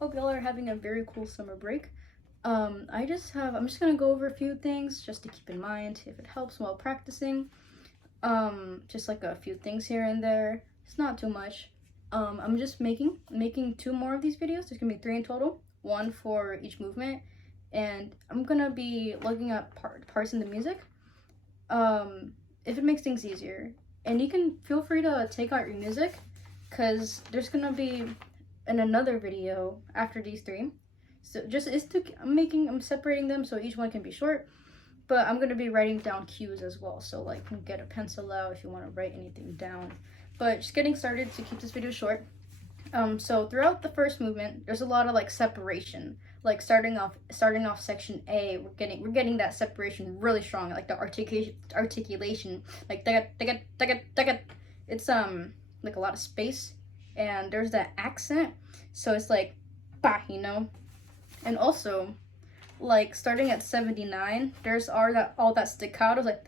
Hope y'all are having a very cool summer break. I'm just gonna go over a few things just to keep in mind if it helps while practicing. Just like a few things here and there. It's not too much. I'm just making 2 more of these videos. There's gonna be 3 in total, 1 for each movement, and I'm gonna be looking at parts in the music. If it makes things easier, and you can feel free to take out your music, cause there's gonna be another video after these 3. So I'm separating them so each one can be short, but I'm gonna be writing down cues as well. So like, you can get a pencil out if you want to write anything down. But just getting started to keep this video short. So throughout the first movement, there's a lot of like separation. Like starting off section A, we're getting that separation really strong, like the articulation, like it's like a lot of space, and there's that accent, so it's like bah, you know. And also, like starting at 79, there's all that staccato, like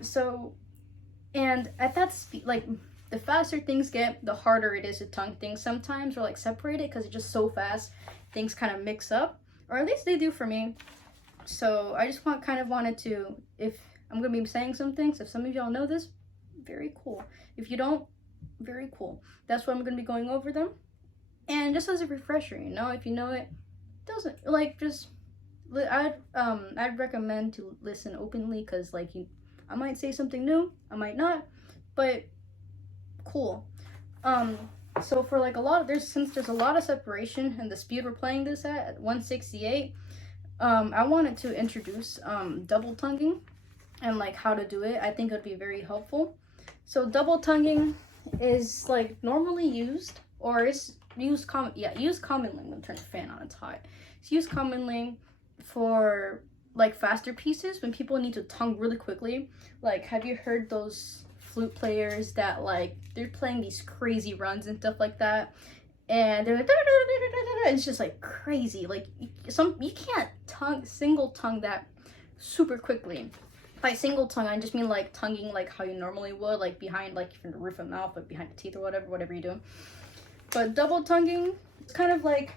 so, and at that speed, like the faster things get, the harder it is to tongue things sometimes, or like separate it, because it's just so fast things kind of mix up, or at least they do for me. So I just wanted to, if I'm gonna be saying some things, if some of y'all know this, very cool. If you don't, very cool. That's why I'm gonna be going over them, and just as a refresher, you know, if you know it, doesn't like just I'd recommend to listen openly, because like I might say something new, I might not, but cool. So for like since there's a lot of separation and the speed we're playing this at 168, I wanted to introduce double tonguing and like how to do it. I think it'd be very helpful. So double tonguing is like normally used, or it's used commonly. I'm gonna turn the fan on, it's hot. It's used commonly for like faster pieces when people need to tongue really quickly. Like, have you heard those flute players that like they're playing these crazy runs and stuff like that, and they're like it's just like crazy. Like you can't single tongue that super quickly. By single tongue, I just mean like tonguing like how you normally would, like behind, like from the roof of the mouth, but behind the teeth or whatever you do. But double tonguing, it's kind of like,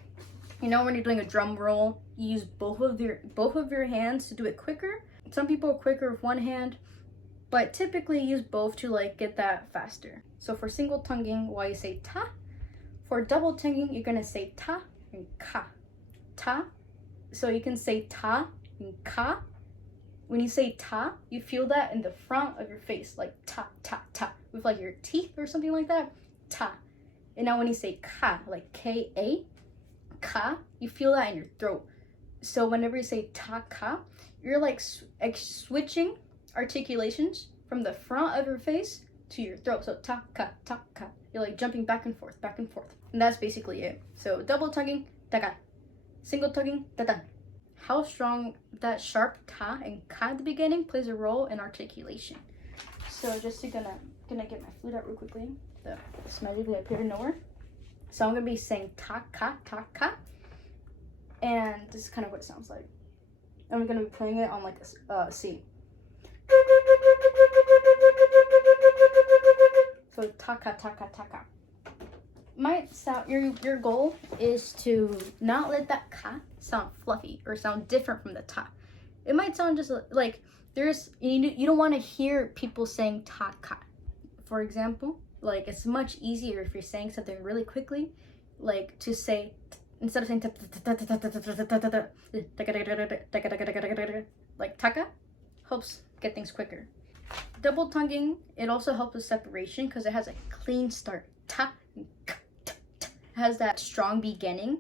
you know, when you're doing a drum roll, you use both of your hands to do it quicker. Some people are quicker with one hand, but typically use both to like get that faster. So for single tonguing, while you say ta, for double tonguing, you're gonna say ta and ka. Ta. So you can say ta and ka. When you say ta, you feel that in the front of your face, like ta, ta, ta, with like your teeth or something like that, ta. And now when you say ka, like K-A, ka, you feel that in your throat. So whenever you say ta, ka, you're like switching articulations from the front of your face to your throat. So ta, ka, ta, ka. You're like jumping back and forth, back and forth. And that's basically it. So double tonguing, ta, ka. Single tonguing, ta, ta. How strong that sharp ta and ka at the beginning plays a role in articulation. So just gonna get my flute out real quickly. This magically appeared nowhere. So I'm gonna be saying ta ka, and this is kind of what it sounds like. I'm gonna be playing it on like a C. So ta ka. Might sound, your goal is to not let that ka sound fluffy or sound different from the ta. It might sound just like you don't want to hear people saying ta ka. For example, like it's much easier if you're saying something really quickly, like to say, instead of saying like taka, helps get things quicker. Double tonguing, it also helps with separation because it has a clean start. Ta and ka. Has that strong beginning.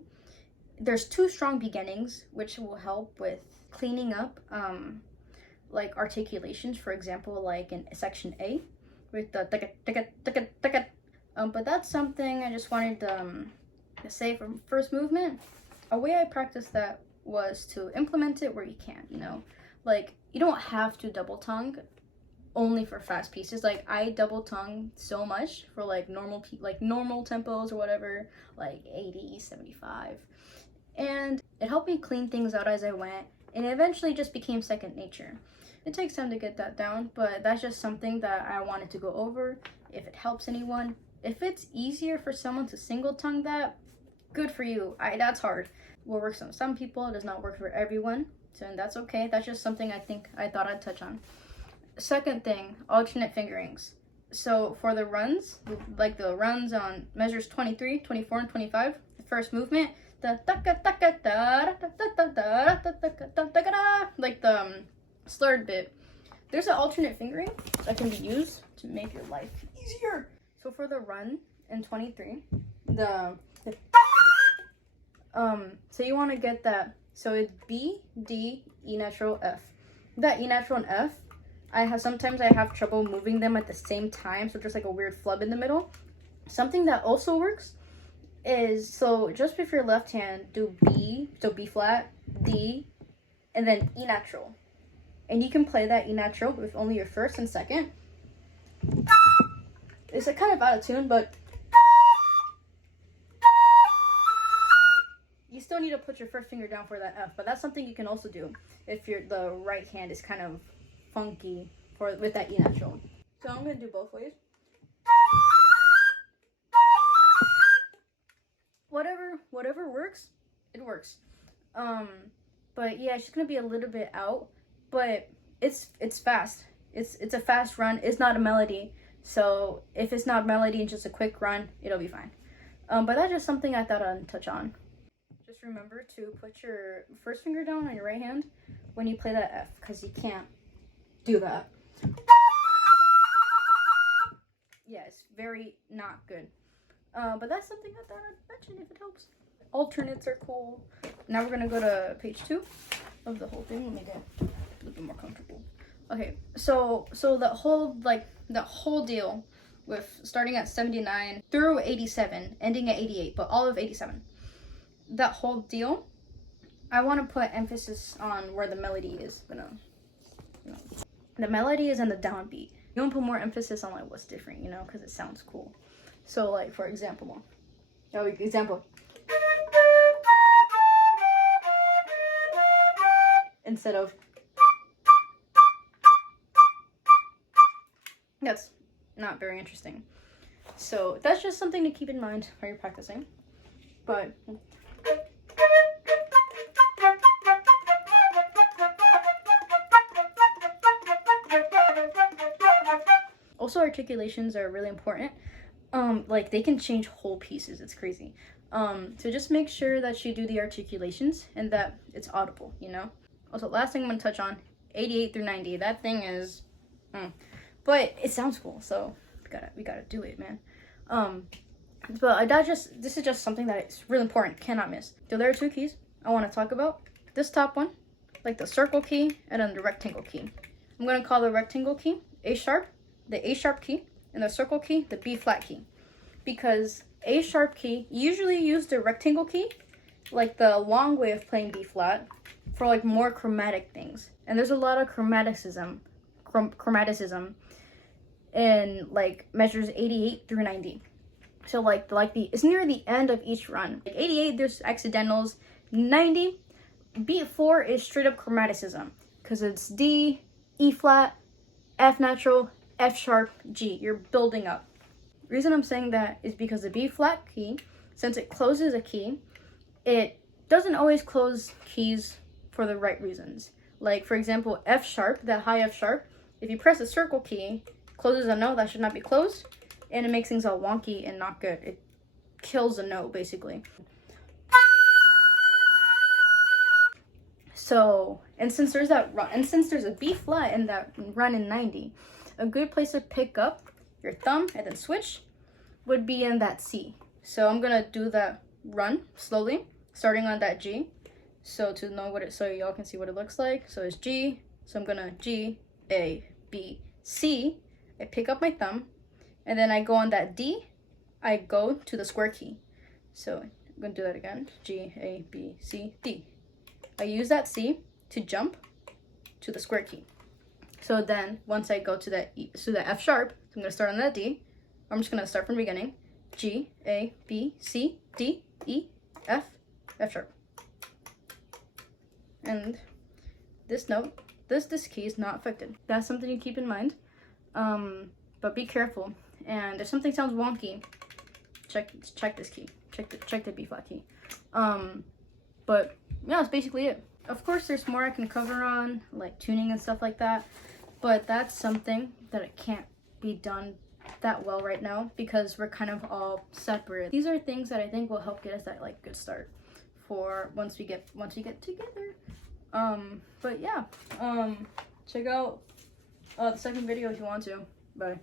There's 2 strong beginnings, which will help with cleaning up like articulations, for example, like in section A with the but that's something I just wanted to say from first movement. A way I practiced that was to implement it where you can, you know, like you don't have to double tongue only for fast pieces. Like I double tongue so much for like normal tempos or whatever, like 80, 75, and it helped me clean things out as I went, and it eventually just became second nature. It takes time to get that down, but that's just something that I wanted to go over. If it helps anyone, If it's easier for someone to single tongue that, good for you. That's hard. What works on some people does not work for everyone, so and that's okay. That's just something I thought I'd touch on. Second thing, alternate fingerings. So for the runs, like the runs on measures 23, 24, and 25, the first movement, the like the slurred bit, there's an alternate fingering that can be used to make your life easier. So for the run in 23, so you want to get that. So it's B, D, E natural, F. That E natural and F, sometimes I have trouble moving them at the same time, so there's like a weird flub in the middle. Something that also works is, so just with your left hand, do B, so B flat, D, and then E natural. And you can play that E natural with only your first and second. It's like kind of out of tune, but you still need to put your first finger down for that F, but that's something you can also do if the right hand is kind of funky with that E natural. So I'm gonna do both ways. Whatever works, it works. But yeah, it's just gonna be a little bit out, but it's fast. It's a fast run. It's not a melody, so if it's not melody and just a quick run, it'll be fine. But that's just something I thought I'd touch on. Just remember to put your first finger down on your right hand when you play that F, because you can't do that. Yeah, it's very not good. But that's something I thought I'd mention if it helps. Alternates are cool. Now we're gonna go to page 2 of the whole thing. Let me get a little bit more comfortable. Okay, so the whole deal with starting at 79 through 87, ending at 88, but all of 87. That whole deal, I want to put emphasis on where the melody is. The melody is in the downbeat. You want to put more emphasis on like what's different, because it sounds cool. So like for example, instead of, that's not very interesting. So that's just something to keep in mind while you're practicing. But also articulations are really important. Like they can change whole pieces. It's crazy. So just make sure that you do the articulations and that it's audible, Also, last thing I'm gonna touch on, 88 through 90. That thing is, but it sounds cool, so we gotta do it, man. But this is just something that is really important, cannot miss. So there are 2 keys I want to talk about. This top one, like the circle key, and then the rectangle key. I'm gonna call the rectangle key A sharp, the A sharp key, and the circle key, the B flat key. Because A sharp key, you usually use the rectangle key, like the long way of playing B flat, for like more chromatic things. And there's a lot of chromaticism in like measures 88 through 90. So like it's near the end of each run. Like 88, there's accidentals. 90, beat 4 is straight up chromaticism, because it's D, E flat, F natural, F sharp, G. You're building up. The reason I'm saying that is because the B flat key, since it closes a key, it doesn't always close keys for the right reasons. Like for example, F sharp, that high F sharp, if you press the circle key, closes a note that should not be closed, and it makes things all wonky and not good. It kills the note basically. So, and since there's a B flat in that run in 90, a good place to pick up your thumb and then switch would be in that C. So I'm gonna do that run slowly, starting on that G. So so y'all can see what it looks like. So it's G. So I'm gonna G, A, B, C. I pick up my thumb, and then I go on that D. I go to the square key. So I'm gonna do that again. G, A, B, C, D. I use that C to jump to the square key. So then once I go to the F sharp, so I'm gonna start on that D. I'm just gonna start from the beginning. G, A, B, C, D, E, F, F sharp. And this note, this key is not affected. That's something you keep in mind. But be careful. And if something sounds wonky, check this key. Check the B flat key. But yeah, that's basically it. Of course, there's more I can cover on, like tuning and stuff like that, but that's something that it can't be done that well right now because we're kind of all separate. These are things that I think will help get us that like good start for once we get together. But yeah, check out the second video if you want to. Bye.